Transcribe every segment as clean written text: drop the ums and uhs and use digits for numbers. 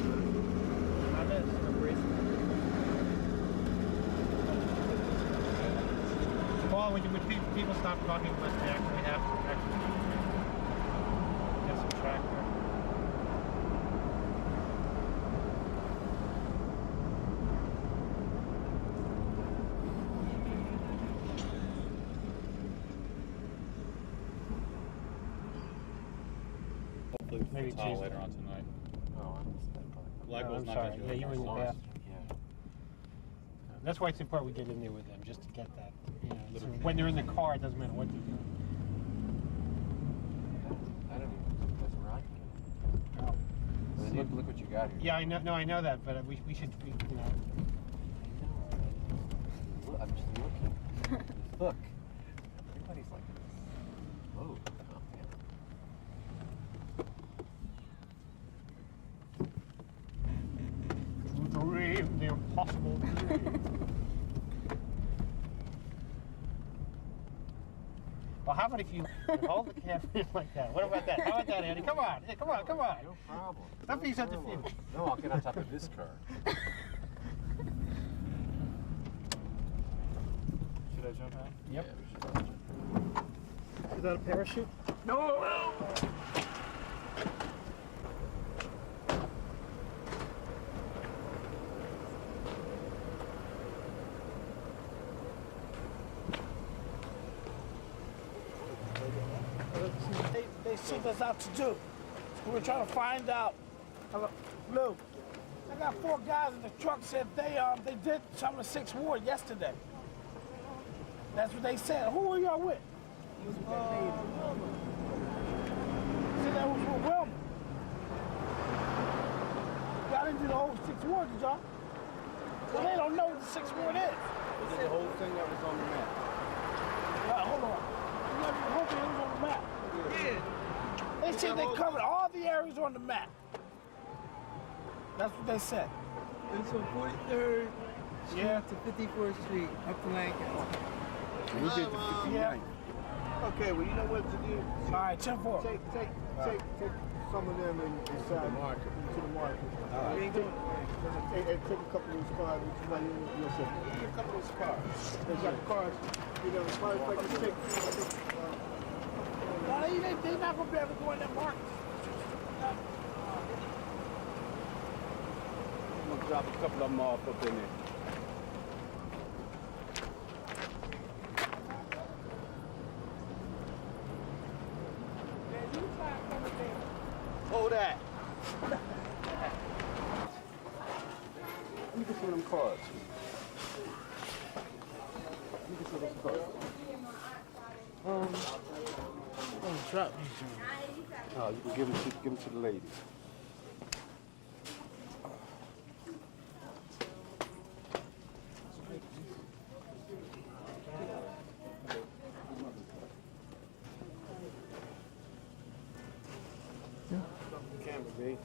breeze. Not this, no breeze. Paul, when people stop talking, but they actually have some track there. Maybe Tuesday. Later on tonight. Oh, I missed that part. Blackwood's not sorry. going to Yeah, you were in the lost. bathroom. Yeah. That's why it's important we get in there with them, just to get that. You know, so when they're in the car, it doesn't matter what they're doing. I don't even. That's where I can get it. Oh. Look what you got here. Yeah, I know. No, I know that, but we should be, you know. Look, I'm just looking. Look. Everybody's like this. Whoa. Calm down. Dream the impossible dream. Well, how about if you hold the camera in like that? What about that? How about that, Andy? Come on, come on, come on. No problem. Don't be such a fool. No, I'll get on top of this car. Should I jump out? Yep. Yeah, we should all jump. Is that a parachute? No! They sent us out to do. So we're trying to find out. Lou, I got 4 guys in the truck said they did some of the 6th Ward yesterday. That's what they said. Who were y'all with? He was with that lady. Said that was with Wilma. Y'all didn't do the whole 6th Ward, did y'all? Well, they don't know what the 6th Ward is. They did the whole thing that was on the map. Hold on. You got the whole thing was on the map. Yeah. They said they covered all the areas on the map. That's what they said. It's from 43rd Street to 54th Street, up to Lancaster. We did the 59. Okay, well, you know what to do. All right, 10-4. Take some of them and decide to the market. All right. And take a couple of these cars. Take a couple of these cars. They got cars. You know, as far as like you take. No, they're not going to be able to go in that market. I'm gonna drop a couple of them off up in there. Hold that. Let me get some of them cards. Let me get some of those cards. Drop these. Oh, you can give them to the lady. Camera, babe.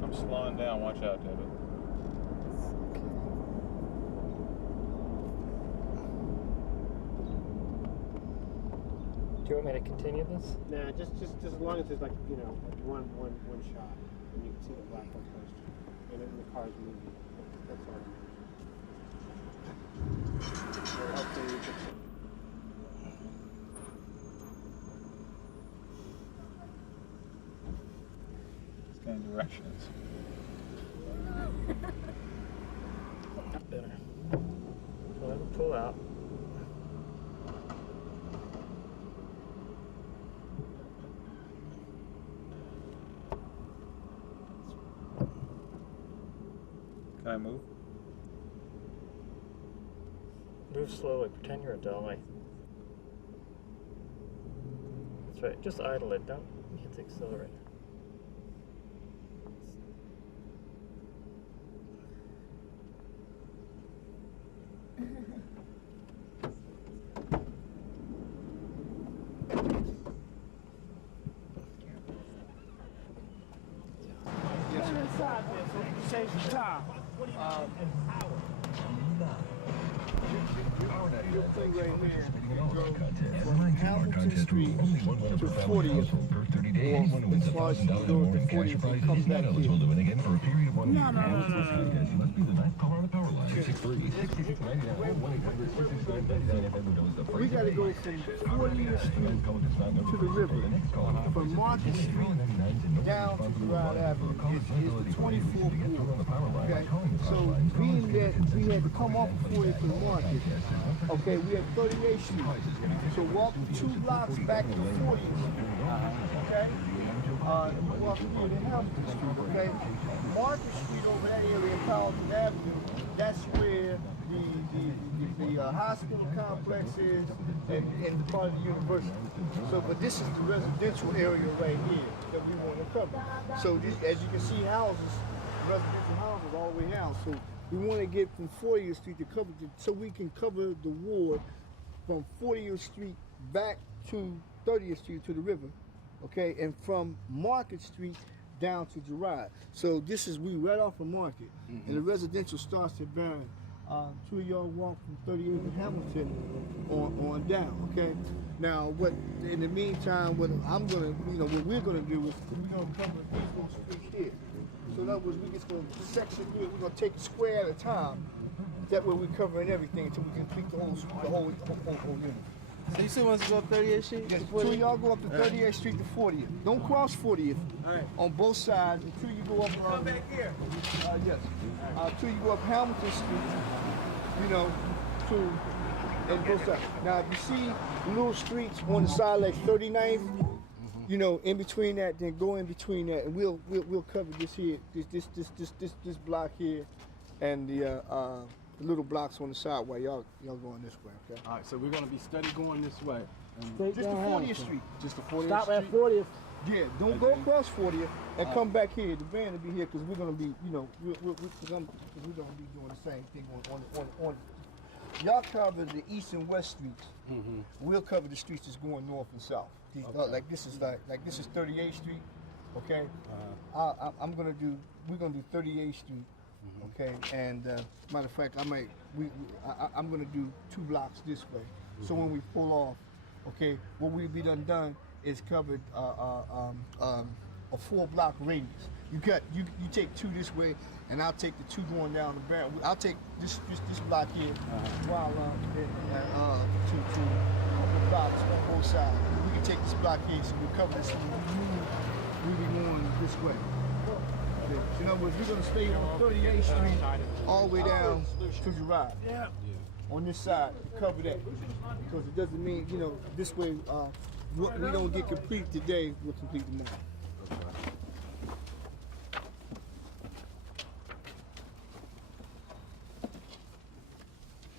I'm slowing down. Watch out, David. Do you want me to continue this? Nah, just as long as there's like, you know, one shot and you can see the black one first and then the car's moving. That's all. It's getting directions. Better. So let me pull out. Can I move? Move slowly. Pretend you're a dolly. That's right. Just idle it. Don't hit the accelerator. saves you time. Your thing right here, from Hamilton Street to 40th, or as far as you go to 40th and come back here. No. We got to go from 40th Street to the river, from Market Street down to Broad Avenue. It's 24 pool. Okay, so being that we had to come off of 40th and Market, okay, we had 38th Street. So walk 2 blocks back to 40th. Okay, and we walk here to Hamilton Street. Okay, Market Street over that area, Carlton Avenue. That's where the hospital complex is and the part of the university. So, but this is the residential area right here that we want to cover. So, this, as you can see, houses, residential houses all the way down. So, we want to get from 40th Street to cover, so we can cover the ward from 40th Street back to 30th Street to the river, okay, and from Market Street down to Girard. So this is we right off of Market, and the residential starts at Barron. 2 of y'all walk from 38th and Hamilton on down, okay? Now, what in the meantime, what I'm gonna, what we're gonna do is we're gonna cover these little streets here. So in other words, we just gonna section here. We're gonna take a square at a time. That way we're covering everything until we complete the whole unit. So you still want to go up 38th Street? Yes, 2 of y'all go up to 38th Street to 40th. Don't cross 40th on both sides until you go up. Come back here. Yes. Until you go up Hamilton Street, to both sides. Now, if you see little streets on the side like 39th, in between that, then go in between that, and we'll cover this here, this block here, and the little blocks on the side while y'all going this way, okay? All right, so we're going to be steady going this way. Straight Just the down 40th Hamilton. Street. Just the 40th Stop Street? at 40th. Yeah, don't go across 40th and come back here. The van will be here because we're gonna be, we're gonna be doing the same thing on. Y'all cover the east and west streets. We'll cover the streets that's going north and south. These, like this is 38th Street, okay? We're gonna do 38th Street, okay? And matter of fact, I'm gonna do 2 blocks this way. So when we pull off, okay, what we'll be done is covered a 4-block radius. You take 2 this way, and I'll take the 2 going down the barrel. I'll take this block here, while to the blocks on both sides. We can take this block here, so we cover this. We'll be going this way. In other words, we're gonna stay on 38th Street all the way down to Girard. Yeah. On this side, cover that, because it doesn't mean, this way, what we don't get complete today, we'll complete tomorrow.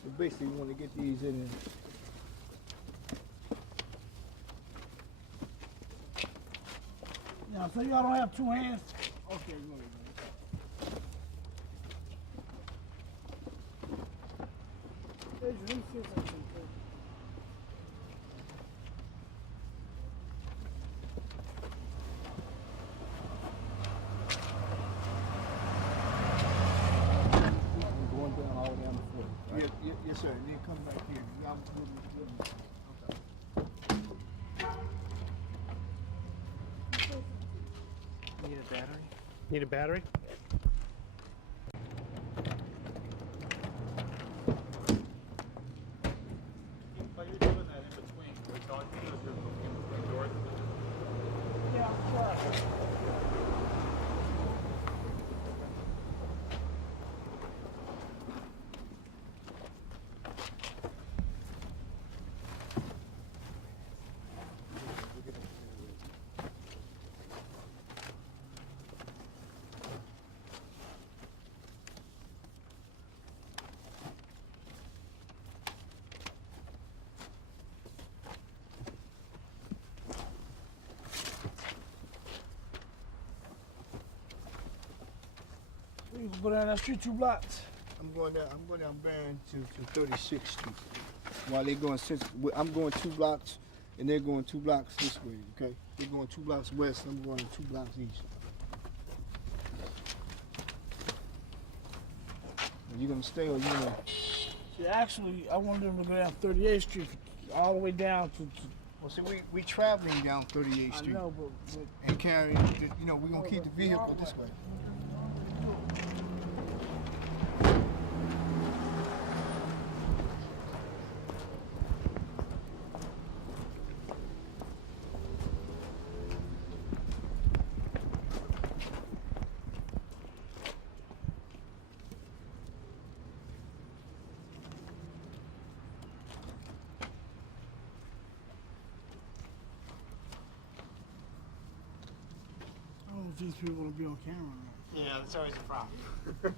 So basically, we want to get these in there. Yeah, so y'all don't have 2 hands? Okay, Going down all the way down to 40. Right? Yes, sir. And then come back here. Need a battery? Need a battery? While you're doing that in between, can we talk to you as you're looking between doors? Yeah, sure. You can go down that street 2 blocks. I'm going down Barron to 36th Street. While they're going, I'm going 2 blocks, and they're going 2 blocks this way, okay? They're going 2 blocks west, I'm going 2 blocks east. You gonna stay or you gonna? See, actually, I wanted them to go down 38th Street all the way down to Well, see, we traveling down 38th I Street know, but and carry. You know, we're gonna keep the vehicle this way. I don't know if these people want to be on camera or not. Yeah, that's always a problem. I don't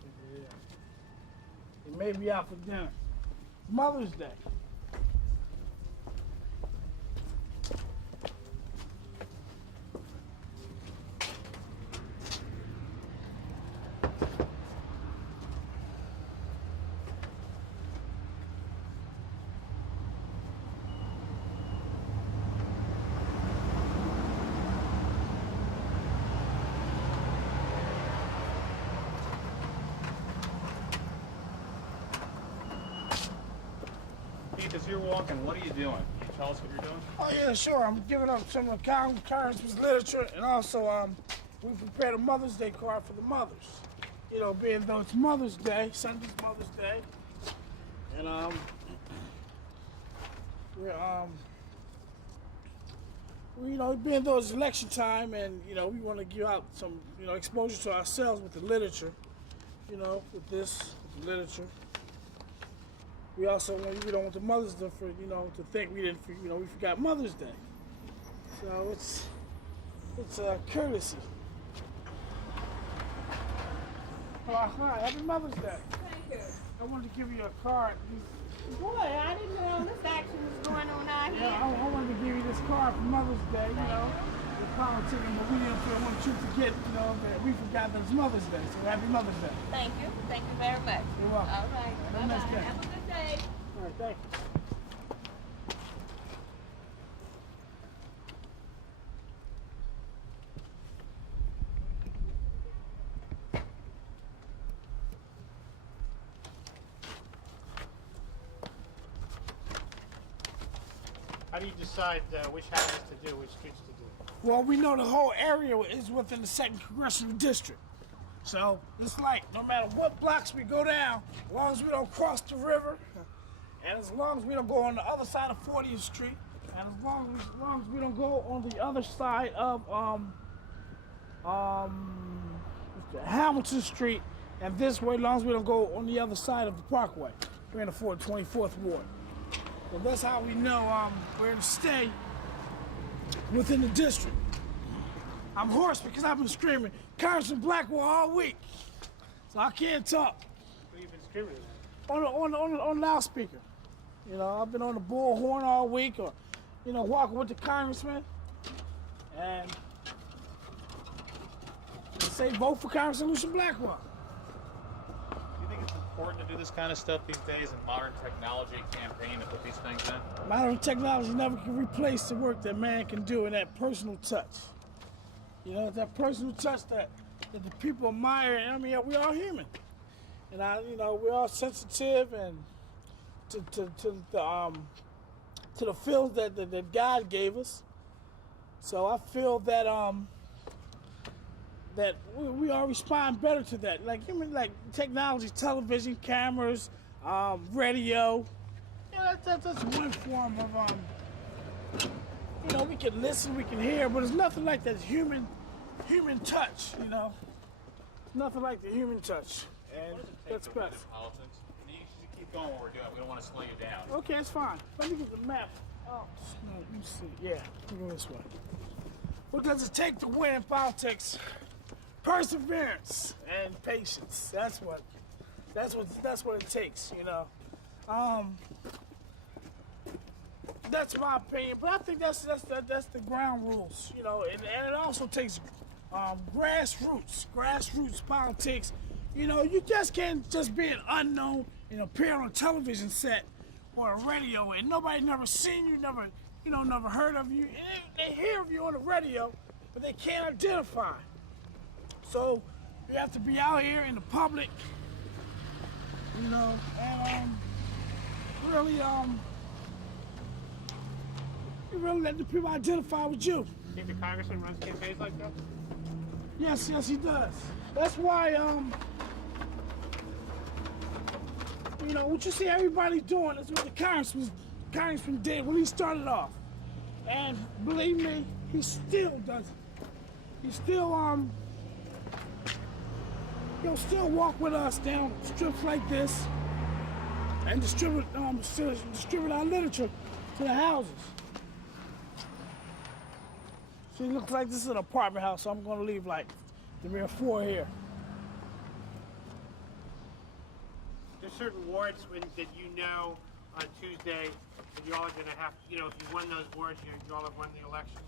think they are. They may be out for dinner. Mother's Day. Keith, as you're walking, what are you doing? Can you tell us what you're doing? Oh yeah, sure. I'm giving up some of Congressman's literature, and also we prepared a Mother's Day card for the mothers. You know, being though it's Mother's Day, Sunday's Mother's Day, and you know, being though it's election time, and you know, we want to give out some exposure to ourselves with the literature. You know, with this with the literature. We also we don't want the mothers to think we forgot Mother's Day. So it's a courtesy. Oh, hi, happy Mother's Day. Thank you. I wanted to give you a card. Boy, I didn't know this action was going on out here. Yeah, I wanted to give you this card for Mother's Day. You know, we're politicking, but we didn't want you to forget. You know that we forgot that it's Mother's Day. So happy Mother's Day. Thank you. Thank you very much. You're welcome. All right. Have a nice Bye-bye. day. Have a good day. All right, thank you. How do you decide which houses to do, which streets to do? Well, we know the whole area is within the 2nd Congressional District. So it's like no matter what blocks we go down, as long as we don't cross the river, and as long as we don't go on the other side of 40th Street, and as long as we don't go on the other side of Hamilton Street, and this way, as long as we don't go on the other side of the Parkway, we're in the 24th Ward. So that's how we know we're to stay within the district. I'm hoarse because I've been screaming Congressman Blackwell all week, so I can't talk. What have you been screaming about? On loudspeaker. You know, I've been on the bullhorn all week, or walking with the congressman, and they say vote for Congressman Lucian Blackwell. Do you think it's important to do this kind of stuff these days in modern technology campaign to put these things in? Modern technology never can replace the work that man can do in that personal touch. You know, that personal touch that the people admire. And I mean, we all human, and we're all sensitive and to the feels that God gave us. So I feel that that we all respond better to that. Like technology, television, cameras, radio. Yeah, that's one form of we can listen, we can hear, but it's nothing like that human touch. Nothing like the human touch, and What does it take that's to win best. in politics? You should keep going what we're doing. We don't want to slow you down. Okay, it's fine. Let me get the map. Oh, no, let me see. Yeah, let me go this way. What does it take to win in politics? Perseverance and patience. That's what it takes. That's my opinion, but I think that's the ground rules. And it also takes grassroots politics. You just can't just be an unknown and appear on a television set or a radio and nobody never seen you, never heard of you. They hear of you on the radio, but they can't identify. So We have to be out here in the public, you know, and really, you really let the people identify with you. Think the congressman runs campaigns like that? Yes, he does. That's why, you know, what you see everybody doing is what the congressman did when he started off. And believe me, he still does it. He still, he'll still walk with us down strips like this and distribute our literature to the houses. See, it looks like this is an apartment house, so I'm gonna leave like there are 4 here. There's certain wards that you know on Tuesday that you all are gonna have, you know, if you won those wards, you all have won the election.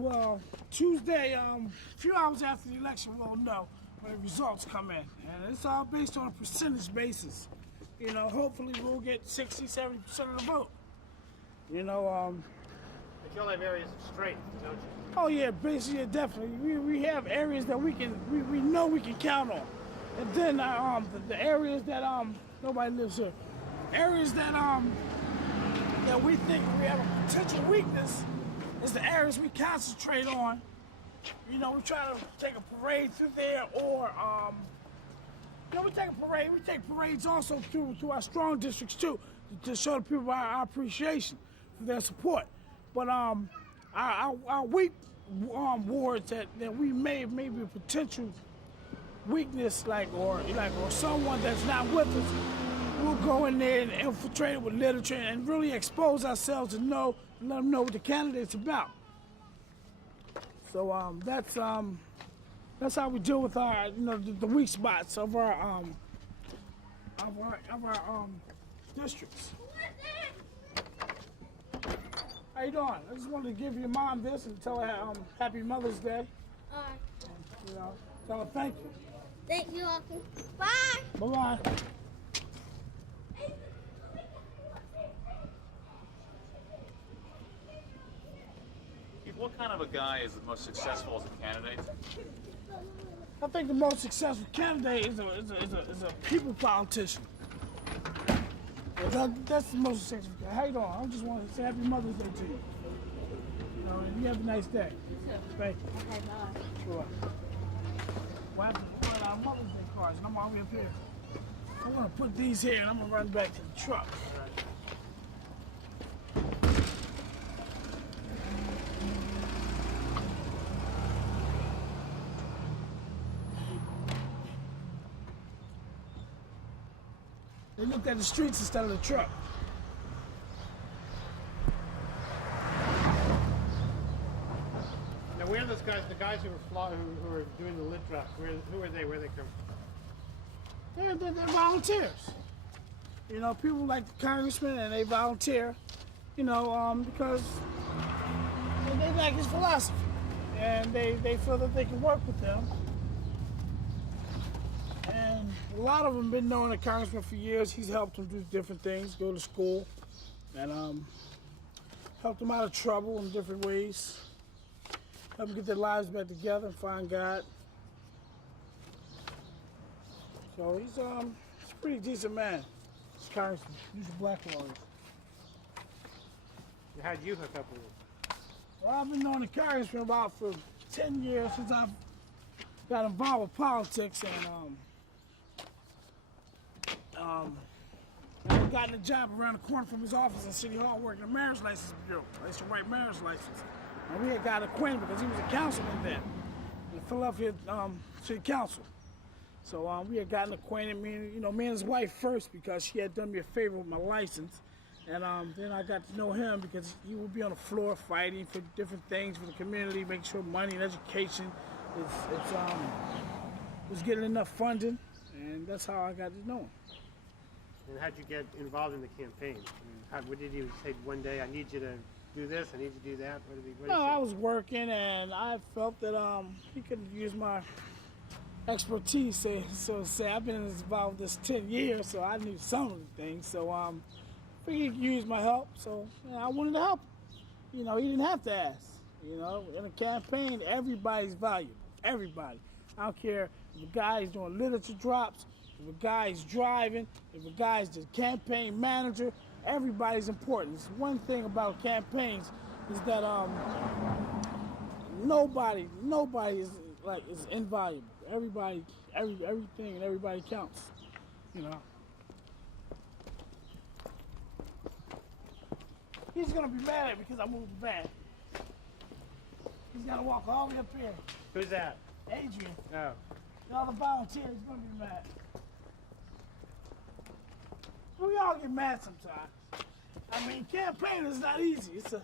Well, Tuesday, a few hours after the election, we'll know when the results come in. And it's all based on a percentage basis. You know, hopefully we'll get 60-70% of the vote. You know, But you all have areas of strength, don't you? oh yeah, basically, yeah, definitely. We have areas that we know we can count on. And then the areas that nobody lives here. Areas that we think we have a potential weakness is the areas we concentrate on. You know, we try to take a parade through there, or you know, we take a parade. We take parades also through our strong districts too, to show the people our appreciation for their support. But our weak wards that we may have maybe a potential weakness, or someone that's not with us, we'll go in there and infiltrate it with literature and really expose ourselves and let them know what the candidate's about. So that's how we deal with our, you know, the weak spots of our districts. How you doing? I just wanted to give your mom this and tell her Happy Mother's Day. You know, tell her thank you. Thank you, Uncle. Bye. Bye-bye. What kind of a guy is the most successful as a candidate? I think the most successful candidate is a people politician. That's the most successful guy. How you doing? I just want to say Happy Mother's Day to you. You know, and you have a nice day. Thank you. Okay, bye. Sure. We'll have to put our Mother's Day cards, and I'm all the way up here. I'm gonna put these here, and I'm gonna run back to the truck. They looked at the streets instead of the truck. Now, where are those guys? The guys who were doing the lit drops. Who are they? Where they come from? They're volunteers. You know, people like the congressman, and they volunteer. You know, because they like his philosophy, and they feel that they can work with him. And a lot of them have been knowing the congressman for years. He's helped them do different things, go to school, and helped them out of trouble in different ways. Help them get their lives back together and find God. So he's a pretty decent man. This congressman, he's a black lawyer. How'd you hook up with him? Well, I've been knowing the congressman about for 10 years since I've got involved with politics, and I've gotten a job around the corner from his office in City Hall working the marriage license bureau. I used to write marriage license. And we had got acquainted because he was a councilman then in Philadelphia City Council. So we had gotten acquainted, me and his wife first, because she had done me a favor with my license. And then I got to know him because he would be on the floor fighting for different things for the community, making sure money and education was getting enough funding. And that's how I got to know him. And how'd you get involved in the campaign? What did he say one day? I need you to do this. I need you to do that. What did he say? I was working, and I felt that he could use my expertise. So I've been involved with this 10 years, so I knew some of the things. So he could use my help. So I wanted to help him. You know, he didn't have to ask. You know, in a campaign, everybody's valuable. Everybody. I don't care if a guy is doing literature drops, if a guy is driving, if a guy is the campaign manager. Everybody's important. It's one thing about campaigns is that nobody is invaluable. Everything and everybody counts. You know. He's gonna be mad at me because I moved the van. He's gotta walk all the way up here. Who's that? Adrian. Oh. And all the volunteers gonna be mad. We all get mad sometimes. I mean, campaigning is not easy. It's a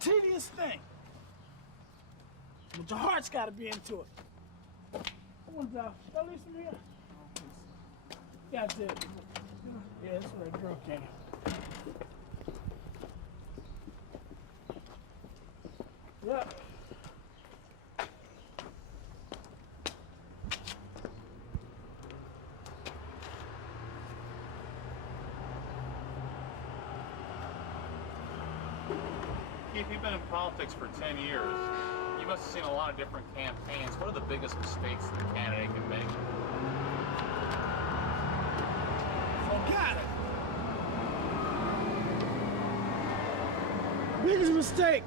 tedious thing. But your heart's got to be into it. I want to leave some here. Yeah, I did. Yeah, that's where that girl came. Yep. Keith, you've been in politics for 10 years. You must have seen a lot of different campaigns. What are the biggest mistakes that a candidate can make? Got it. Biggest mistake.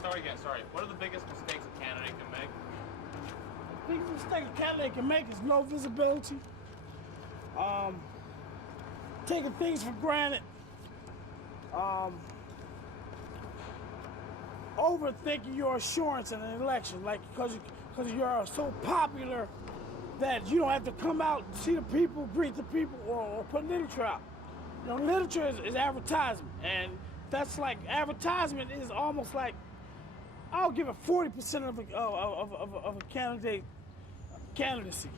Start again, sorry. What are the biggest mistakes a candidate can make? The biggest mistake a candidate can make is low visibility. Taking things for granted. Overthinking your assurance in an election, like because you're so popular that you don't have to come out and see the people, greet the people, or put literature out. You know, literature is advertisement, and that's like advertisement is almost like I'll give it 40% of a candidacy.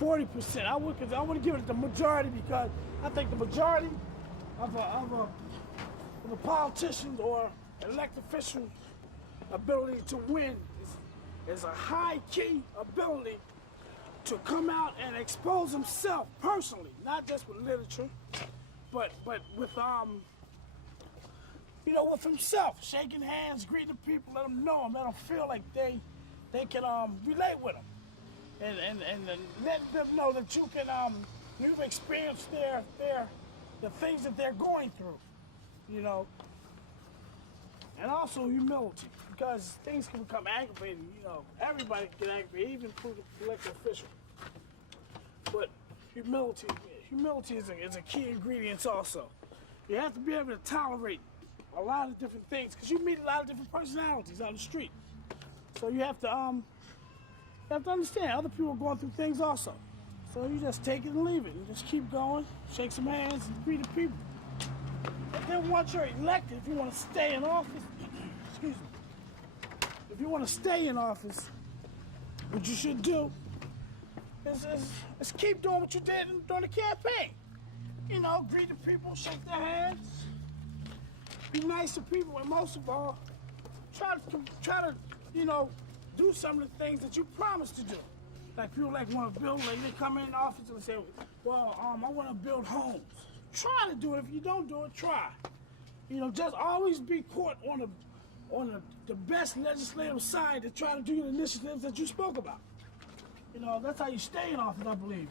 40%. I would give it the majority because I think the majority of a politician's or elected official's ability to win is a high key ability to come out and expose himself personally, not just with literature, but with with himself, shaking hands, greeting people, let them know him, let them feel like they can relate with him, and let them know that you can you've experienced the things that they're going through, you know. And also humility, because things can become aggravating. You know, everybody can get aggravated, even the elected official. But humility is a key ingredient also. You have to be able to tolerate a lot of different things, because you meet a lot of different personalities on the street. So you have to understand other people are going through things also. So you just take it and leave it. You just keep going, shake some hands, and greet the people. And then once you're elected, if you want to stay in office, excuse me, if you want to stay in office, what you should do is keep doing what you did during the campaign. You know, greet the people, shake their hands, be nice to people, and most of all, try to do some of the things that you promised to do. Like people want to build, like they come in the office and say, well, I want to build homes. Try to do it. If you don't do it, try. You know, just always be caught on the best legislative side to try to do the initiatives that you spoke about. You know, that's how you stay in office, I believe.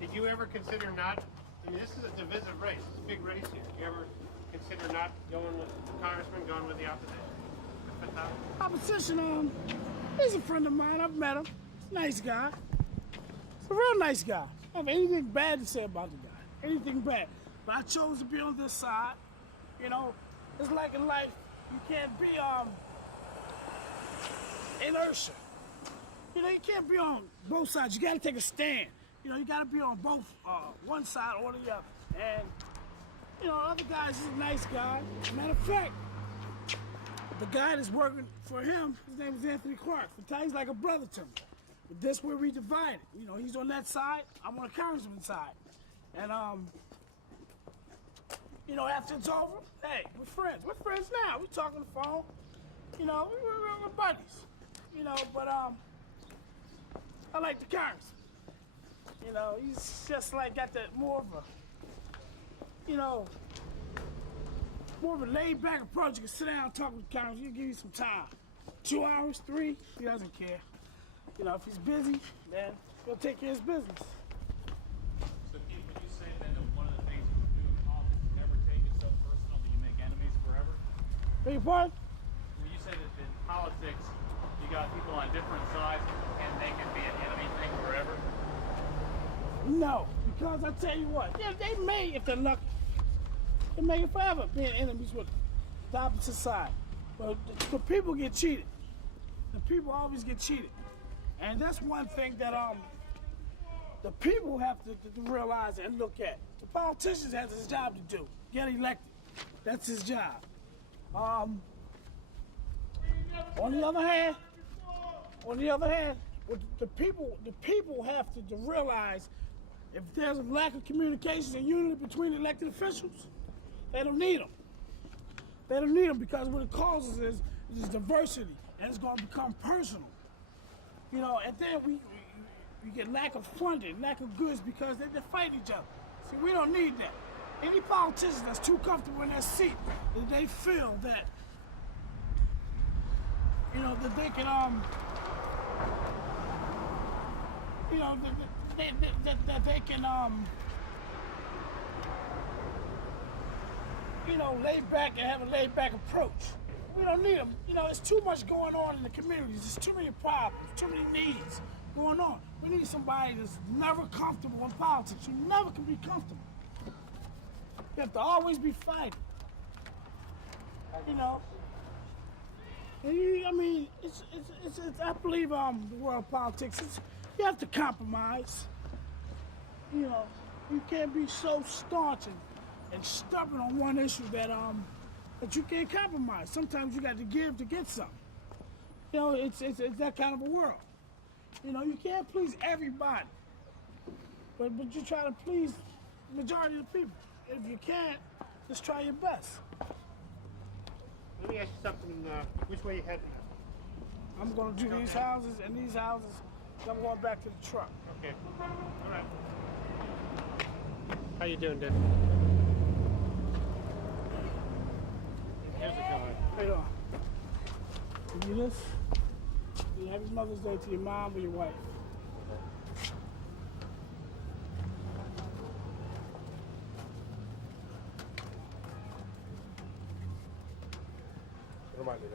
Did you ever consider not, I mean, this is a divisive race, it's a big race here. Did you ever consider not going with the congressman, going with the opposition? Opposition, he's a friend of mine. I've met him. He's a nice guy. He's a real nice guy. I don't have anything bad to say about the guy. Anything bad. But I chose to be on this side. You know, it's like in life, you can't be inertia. You know, you can't be on both sides. You gotta take a stand. You know, you gotta be on both, one side or the other. And, you know, other guys is a nice guy. Matter of fact, the guy that's working for him, his name is Anthony Clark. He's like a brother to me. But this where we divided. You know, he's on that side, I'm on the congressman's side. And, you know, after it's over, hey, we're friends. We're friends now. We talk on the phone. You know, we're buddies. You know, but I like the congressman. You know, he's just like got that more of a, you know, more of a laid-back approach. You can sit down and talk with the congressman. He'll give you some time. 2 hours, 3. He doesn't care. You know, if he's busy, then he'll take care of his business. So, Keith, would you say then that one of the things you do in politics is never take it so personal that you make enemies forever? Beg your pardon? When you say that in politics you got people on different sides and they can be an enemy thing forever? No, because I tell you what, they may, if they're lucky, they may forever being enemies with the opposite side. But the people get cheated. The people always get cheated. And that's one thing that the people have to realize and look at. The politicians has his job to do, get elected. That's his job. On the other hand, the people have to realize if there's a lack of communication and unity between elected officials, they don't need them. They don't need them because what it causes is diversity, and it's going to become personal. You know, and then we get lack of funding, lack of goods because they fight each other. See, we don't need that. Any politician that's too comfortable in their seat, that they feel that, you know, that they can, you know, that they can, you know, lay back and have a laid back approach. We don't need them. You know, there's too much going on in the communities. There's too many problems, too many needs going on. We need somebody that's never comfortable in politics. You never can be comfortable. You have to always be fighting. You know. And I mean, it's I believe the world of politics. You have to compromise. You know, you can't be so staunch and stubborn on one issue that you can't compromise. Sometimes you got to give to get something. You know, it's that kind of a world. You know, you can't please everybody, but you try to please the majority of the people. If you can't, just try your best. Let me ask you something. Which way you heading? I'm going to do these houses and these houses. Then I'm going back to the truck. Okay. All right. How you doing, Dad? Here's a card. Hey, give you this. Happy Mother's Day to your mom or your wife. Remind me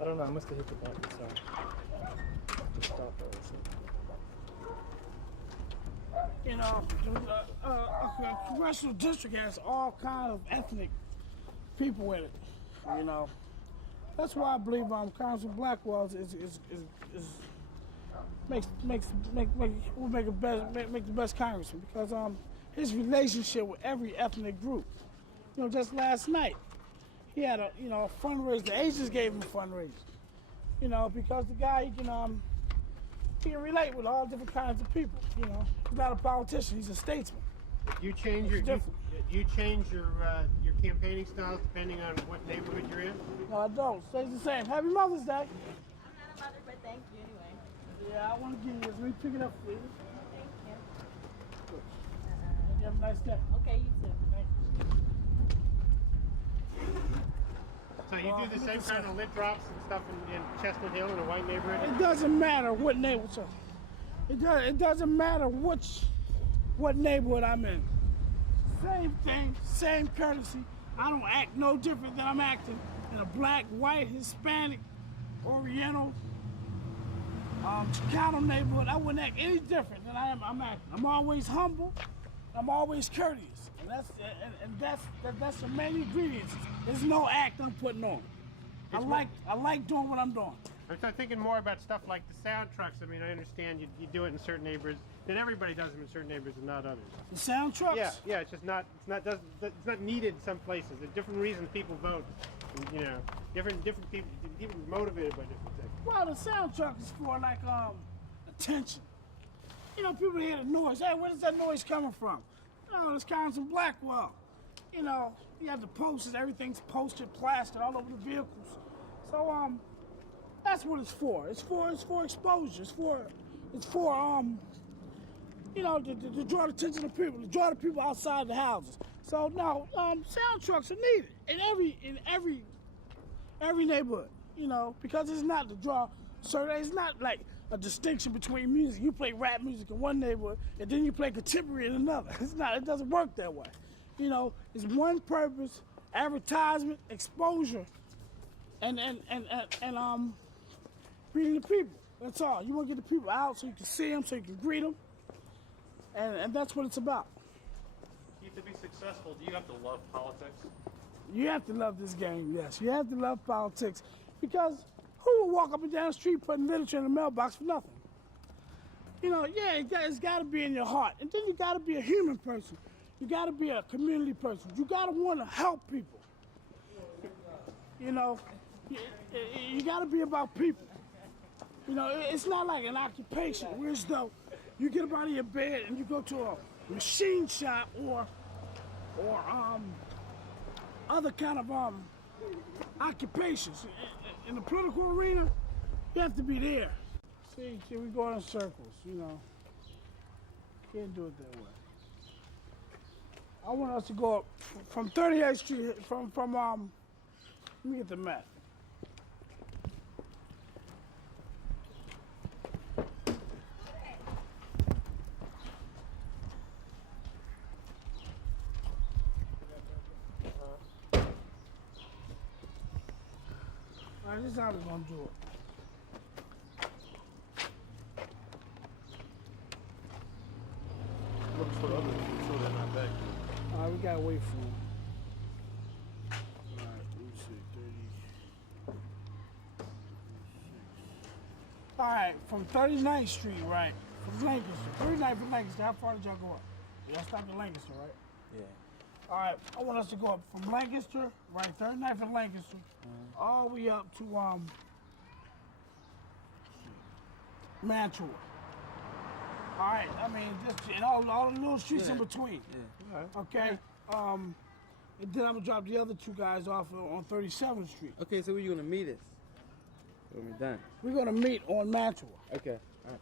I don't know. I must have hit the button. So just stop it. You know, a congressional district has all kind of ethnic people in it. You know, that's why I believe Congressman Blackwell will make the best congressman because his relationship with every ethnic group. You know, just last night he had a fundraiser. The agents gave him a fundraiser. You know, because the guy he can relate with all different kinds of people. You know, he's not a politician; he's a statesman. You change you change your campaigning styles depending on what neighborhood you're in? No, I don't. Stays the same. Happy Mother's Day. I'm not a mother, but thank you anyway. Yeah, I want to give you this. Let me pick it up for you. Thank you. You have a nice day. Okay, you too. So you do the same kind of lint drops and stuff in Chestnut Hill in a white neighborhood? It doesn't matter what neighborhood. It doesn't matter what neighborhood I'm in. Same thing, same courtesy. I don't act no different than I'm acting in a black, white, Hispanic, Oriental, Chicano neighborhood. I wouldn't act any different than I'm acting. I'm always humble. I'm always courteous, and that's the main ingredients. There's no act I'm putting on. I like doing what I'm doing. I'm thinking more about stuff like the sound trucks. I mean, I understand you do it in certain neighborhoods. Then everybody does them in certain neighborhoods and not others. The sound trucks? Yeah. It's just not needed in some places. There are different reasons people vote. And, you know, different people motivated by different things. Well, the sound truck is for like attention. You know, people hear the noise. Hey, where is that noise coming from? Oh, it's coming from Blackwell. You know, you have the posters. Everything's posted, plastered all over the vehicles. So that's what it's for. It's for exposure. It's for you know, to draw the attention of people, to draw the people outside the houses. So no, sound trucks are needed in every neighborhood, you know, because it's not the draw. So it's not like a distinction between music. You play rap music in one neighborhood and then you play contemporary in another. It's not. It doesn't work that way. You know, it's one purpose: advertisement, exposure, and greeting the people. That's all. You want to get the people out so you can see them, so you can greet them, and that's what it's about. Keith, to be successful, do you have to love politics? You have to love this game, yes. You have to love politics because who will walk up and down the street putting literature in the mailbox for nothing? You know, yeah, it's got to be in your heart. And then you got to be a human person. You got to be a community person. You got to want to help people. You know, you got to be about people. You know, it's not like an occupation, whereas though you get up out of your bed and you go to a machine shop or other kind of occupations. In the political arena, you have to be there. See, we go in circles, you know. Can't do it that way. I want us to go up from 38th Street, from let me get the map. All right, this is how we're gonna do it. Look for others, so they're not back. All right, we gotta wait for them. All right, let me see, 30. All right, from 39th Street, right? From Lancaster. 39th from Lancaster, how far did y'all go up? Y'all stopped at Lancaster, right? Yeah. All right, I want us to go up from Lancaster, right, 39th from Lancaster, all the way up to Mantua. All right, I mean, just and all the little streets in between. Yeah. Okay. And then I'm gonna drop the other two guys off on 37th Street. Okay, so where you gonna meet us? When we're done. We're gonna meet on Mantua. Okay. All right.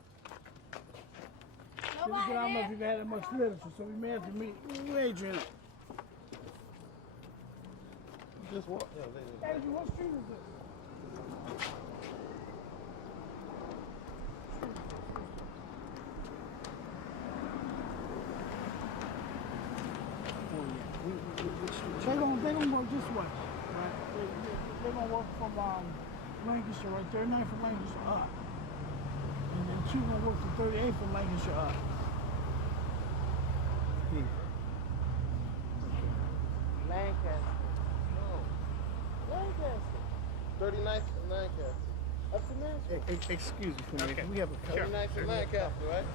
I don't know if you've had that much literature, so we may have to meet Adrian. Just walk. Yeah, Adrian, what street is this? They gonna work this way, right? They gonna work from Lancaster, right? 39th from Lancaster up, and then two gonna work from 38th from Lancaster up. Lancaster. No. Lancaster. 39th and Lancaster. Up to Nashville. Excuse me for a minute. We have a 39th and Lancaster, right?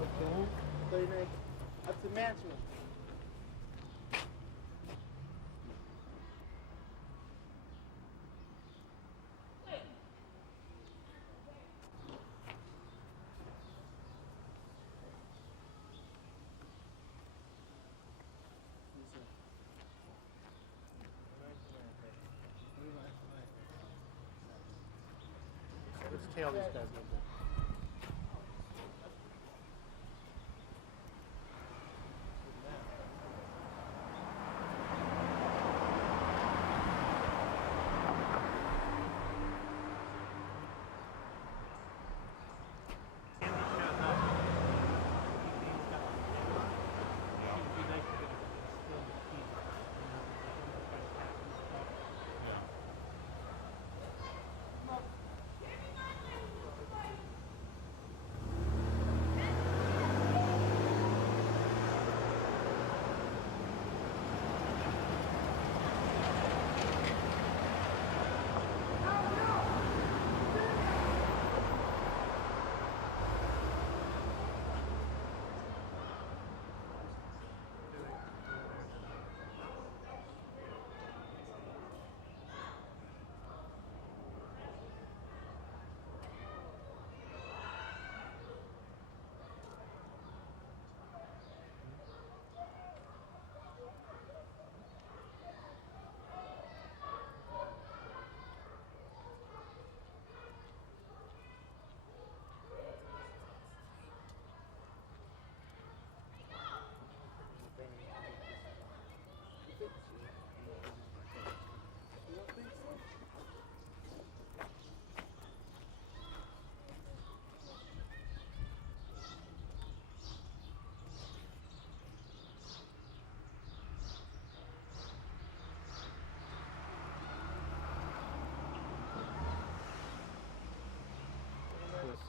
Okay. 39th. Up to Nashville. Let's tail these guys a little bit.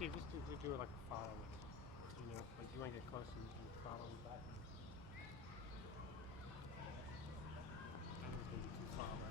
see, just do it like a follow it. You know, like you want to get closer, you can follow him back. I think it's going to be too far away.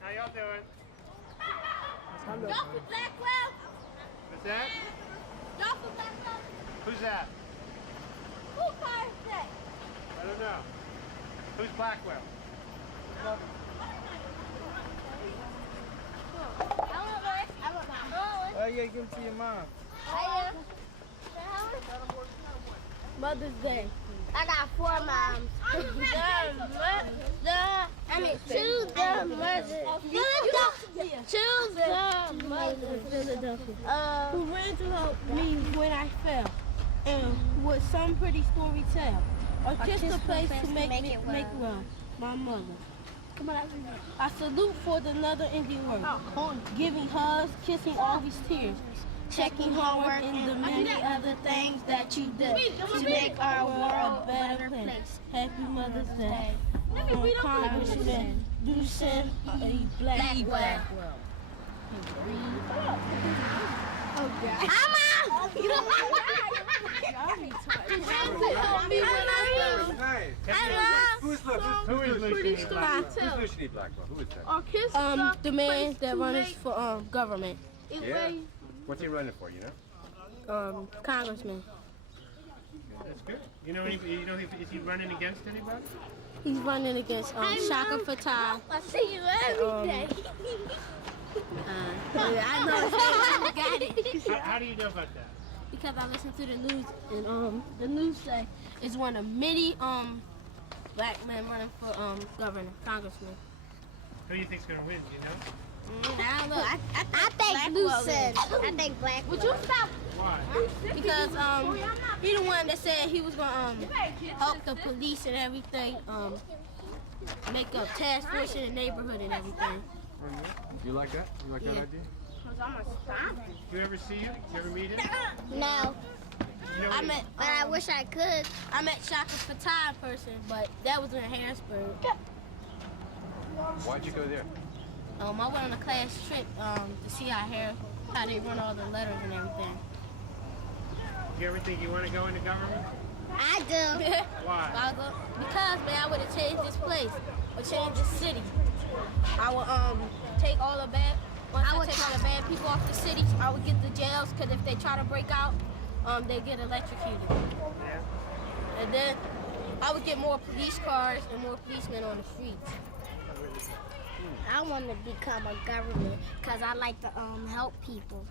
How y'all doing? Y'all for Blackwell? What's that? Y'all for Blackwell? Who's that? Who car is that? I don't know. Who's Blackwell? Oh yeah, give it to your mom. Mother's Day. I got 4 moms. Choose the mother. Choose the mother. Who ran to help me when I fell, and with some pretty story tell, or just a place to make well. My mother. Come on, I salute for the another Indian word, giving hugs, kissing all these tears, checking homework, and the many other things that you do to make our world a better place. Happy Mother's Day. Congressman, do send a Blackwell. Oh, God. Who's Lucian Blackwell? Who is that? The man that runs for government. Yeah. What's he running for, you know? Congressman. That's good. You know, is he running against anybody? He's running against Shaka Fattah. I see you every day. I know. Got it. How do you know about that? Because I listen to the news, and the news say it's one of many black men running for governor, congressman. Who do you think's gonna win? Do you know? I don't know. I think Lucid. I think Blackwell. Would you stop? Why? Because he the one that said he was gonna help the police and everything, make up task force in the neighborhood and everything. You like that? You like that idea? Do you ever see him? You ever meet him? No, You know but I wish I could. I met Shaka Fattah in person, but that was in Harrisburg. Why'd you go there? I went on a class trip to see how they run all the letters and everything. Do you ever think you want to go into government? I do. Why? Because, man, I would have changed this place, or changed this city. I would take all the bad, once I take all the bad people off the city, I would get the jails, because if they try to break out, they get electrocuted. Yeah. And then I would get more police cars and more policemen on the streets. I want to become a government because I like to help people.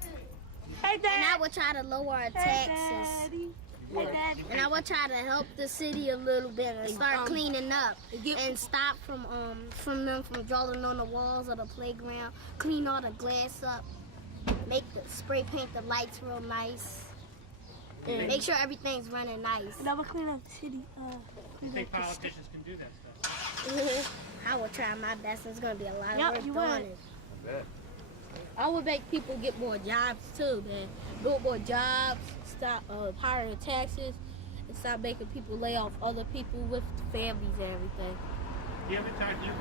Hey, Dad. And I would try to lower our taxes. And I would try to help the city a little bit and start cleaning up and stop from them from drawing on the walls of the playground. Clean all the glass up. Spray paint the lights real nice. And make sure everything's running nice. And I would clean up the city. You think politicians can do that stuff? I will try my best. There's gonna be a lot of work doing it. I bet. I would make people get more jobs too, man. Build more jobs, stop higher taxes, and stop making people lay off other people with families and everything. Do you ever talk, your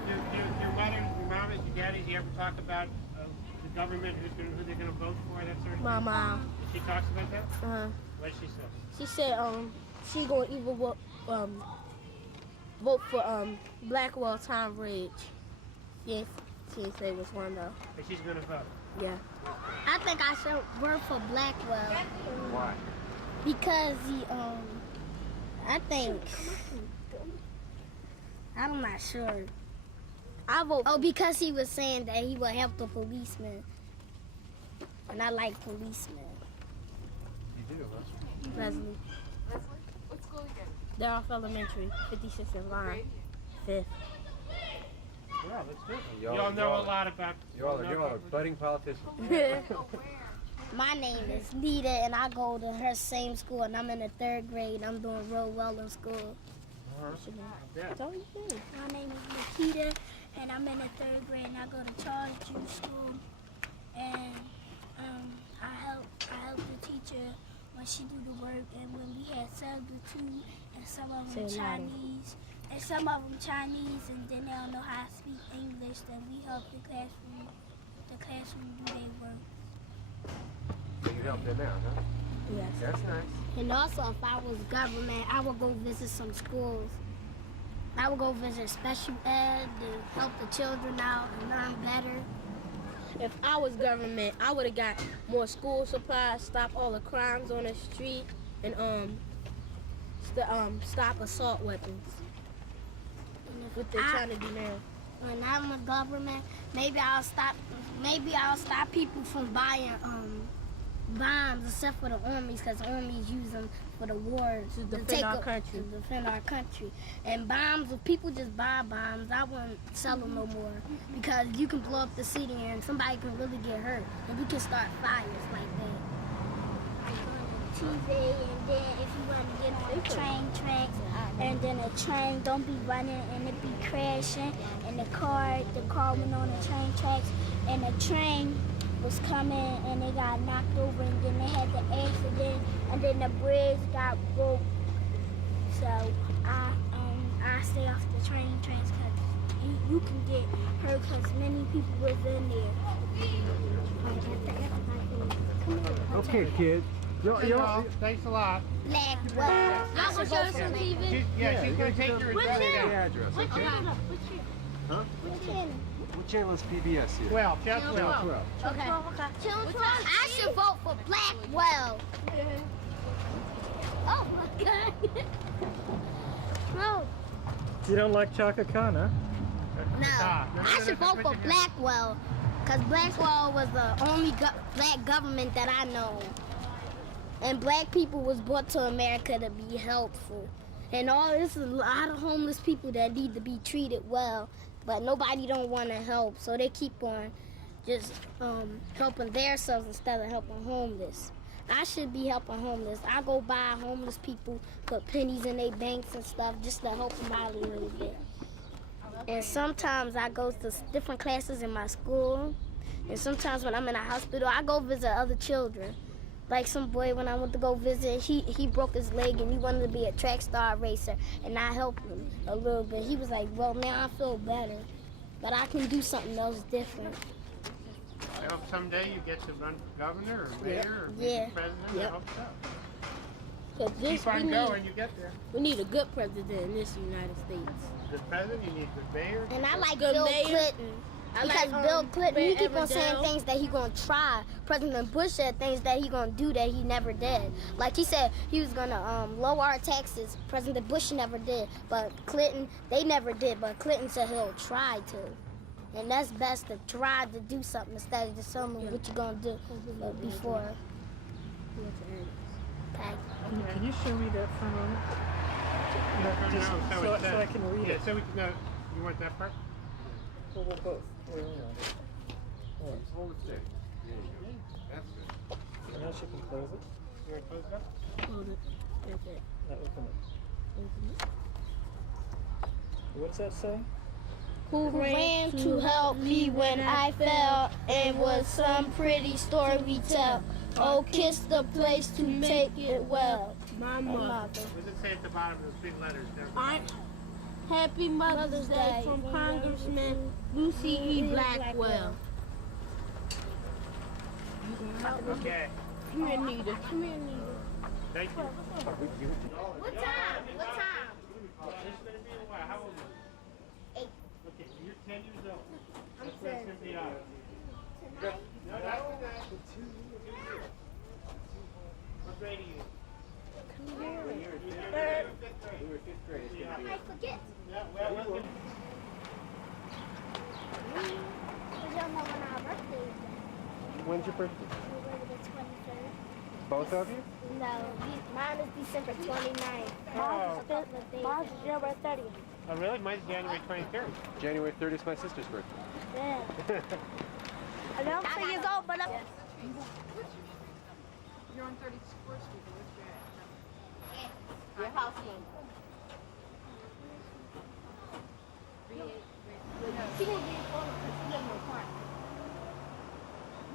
mother, your mom, and your daddy, do you ever talk about the government, who they're gonna vote for, that sort of thing? My mom. She talks about that? What did she say? She said she gonna either vote for Blackwell, Tom Ridge. Yes, she didn't say which one though. But she's gonna vote. Yeah. I think I should vote for Blackwell Why? because I'm not sure. I vote. Oh, because he was saying that he would help the policemen, and I like policemen. You do, huh? Leslie. What school you get? They're off elementary, 56 and line, 5th. Well, let's do it. Y'all know a lot about. You're all a budding politician. My name is Nita, and I go to her same school, and I'm in the 3rd grade. I'm doing real well in school. My name is Nikita, and I'm in the 3rd grade, and I go to Charles Jew School. And I help the teacher when she do the work, and when we had substitute, and some of them Chinese, and then they don't know how to speak English, then we help the classroom do their work. So you help them out, huh? Yes. That's nice. And also, if I was government, I would go visit some schools. I would go visit special ed to help the children out and learn better. If I was government, I would have got more school supplies, stop all the crimes on the street, and stop assault weapons. What they're trying to do now. When I'm a government, maybe I'll stop people from buying bombs except for the armies, because the armies use them for the wars To defend our country. And bombs, if people just buy bombs, I wouldn't sell them no more, because you can blow up the city and somebody can really get hurt, and we can start fires like that. TV, and then if you want to get on the train tracks, and then the train don't be running and it be crashing, and the car went on the train tracks, and the train was coming and they got knocked over, and then they had the accident, and then the bridge got broke. So I stay off the train tracks, because you can get hurt because many people was in there. Okay, kid. Thanks a lot. Black, well, I will show some TV. She's going to take your The address. address, okay? Huh? What channel is PBS here? 12, just 12. 12. Okay. I should vote for Blackwell. Oh my God. No. You don't like Chaka Khan, huh? No. I should vote for Blackwell, because Blackwell was the only black government that I know. And black people was brought to America to be helpful. And this is a lot of homeless people that need to be treated well, but nobody don't want to help, so they keep on just helping themselves instead of helping homeless. I should be helping homeless. I go by homeless people, put pennies in their banks and stuff just to help them out a little bit. And sometimes I go to different classes in my school, and sometimes when I'm in a hospital, I go visit other children. Like some boy, when I went to go visit, he broke his leg and he wanted to be a track star racer, and I helped him a little bit. He was like, well, now I feel better, but I can do something else different. I hope someday you get to run for governor or mayor or president. I hope so. Keep on going, you get there. We need a good president in this United States. Good president, you need good mayor. And I like Good Bill mayor. Clinton. Because Bill Clinton, he keep on saying things that he gonna try. President Bush said things that he gonna do that he never did. Like he said he was gonna lower our taxes. President Bush never did, but Clinton, they never did. But Clinton said he'll try to, and that's best to try to do something instead of just telling me what you're gonna do before. Can you show me that for a moment? Just so I can read it. Yeah, so we can know. You want that part? Well, we'll both. Hold it there. There you go. That's good. Now she can close it. You want to close it up? Hold it. That's it. Now open it. What does that say? Who ran to help me when I fell, and was some pretty story we tell. Oh, kiss the place to make it well. My mother. What does it say at the bottom of those big letters there? Happy Mother's Day from Congressman Lucy E. Blackwell. Okay. Come here, Nita. Come here, Nita. Thank you. What time? What time? This is going to be a while. How old are you? 8. Okay, so you're 10 years old. I'm That's when it's going to be out. Tonight? No, not today. What grade are you? Third. We were 5th grade. It's gonna be I forget. Yeah, well, Because y'all know when our birthday is. When's your birthday? February the 23rd. Both of you? No, mine is December 29th. Oh. Mine's January 30th. Oh, really? Mine's January 23rd. January 30th is my sister's birthday. Yeah. And I'm 3 years old, but I'm... You're on 34th Street. What's your number? Your house number. She didn't give you phone number because she lives in the apartment.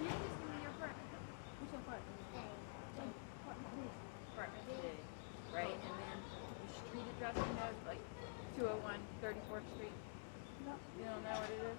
You just give me your apartment. What's your apartment? Apartment today, right? And then your street address, you know, like 201 34th Street. No. You don't know what it is?